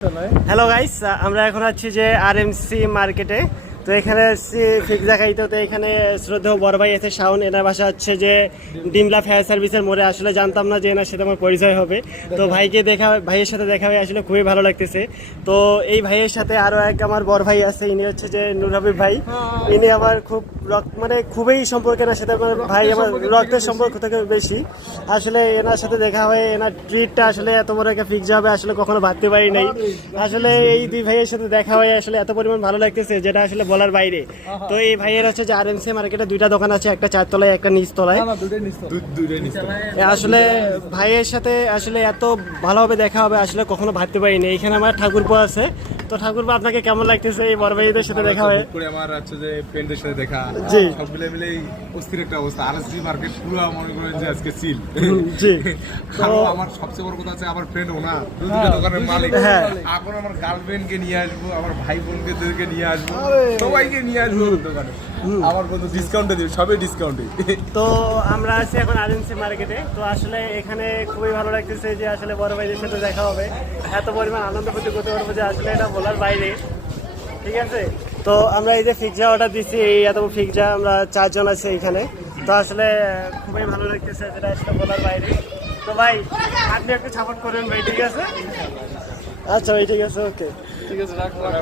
Hello guys, আমরা এখন আছি যে আরএমসি মার্কেটে। তো এখানে ফিক্সা খাইতে, তো এখানে শ্রদ্ধেয় বড় ভাই আছে শাওন, এনার বাসা হচ্ছে যে ডিমলা ফায়ার সার্ভিসের মোড়ে। আসলে জানতাম না যে এনার সাথে আমার পরিচয় হবে। তো ভাইয়ের সাথে দেখা হয়ে আসলে খুবই ভালো লাগতেছে। তো এই ভাইয়ের সাথে আরও এক আমার বড় ভাই আছে, ইনি হচ্ছে যে নুর হাবিব ভাই। ইনি আমার খুব মানে খুবই সম্পর্ক, এনার সাথে আমার ভাই, আমার রক্তের সম্পর্ক থেকে বেশি। আসলে এনার সাথে দেখা হয়ে এনার ট্রিটটা আসলে এত বড় একটা ফিক্স হবে আসলে কখনো ভাবতে পারি নাই। আসলে এই দুই ভাইয়ের সাথে দেখা হয়ে আসলে এত পরিমাণ ভালো লাগতেছে যেটা আসলে বলার বাইরে। তো এই ভাইয়ের হচ্ছে যে আরএমসি মার্কেটে দুইটা দোকান আছে, একটা 4 তলায় একটা নিচ তলায়। আসলে ভাইয়ের সাথে আসলে এত ভালোভাবে দেখা হবে আসলে কখনো ভাবতে পারিনি। এখানে আমার ঠাকুরপো আছে। তো ঠাকুরপো, আপনাকে কেমন লাগতেছে এই বড় ভাইদের সাথে দেখা হয়ে? আমার হচ্ছে যে ফ্রেন্ডের সাথে দেখা, জি, সব মিলে অস্থির একটা অবস্থা। আরএসজি মার্কেট পুরো মনে করেন যে আজকে চিল। জি। তো আমার সবচেয়ে বড় কথা আছে, আমার ফ্রেন্ড ওনা দুটো দোকানের মালিক। এখন আমার গার্লফ্রেন্ডকে নিয়ে আসবো, আমার ভাই বোনকে নিয়ে আসবো, সবাইকে নিয়ে আসবো দোকানে। আমার বন্ধু ডিসকাউন্টে দিবে, সবই ডিসকাউন্টে। তো আমরা আছি এখন আরএমসি মার্কেটে। তো আসলে এখানে খুবই ভালো লাগতেছে যে আসলে বড় ভাইদের সাথে দেখা হবে। এত পরিমাণ আনন্দ করতে পারবো যে আসলে এটা বলার বাইরে। ঠিক আছে, তো আমরা এই যে ফিক্সা অর্ডার দিচ্ছি, এই এত ফিক্সা আমরা 4 জন আছি এখানে। তো আসলে খুবই ভালো লাগতেছে, যেটা আসলে বলার বাইরে। তো ভাই, আপনি একটু সাপোর্ট করেন ভাই, ঠিক আছে? আচ্ছা ভাই, ঠিক আছে, ওকে, ঠিক আছে, রাখলাম।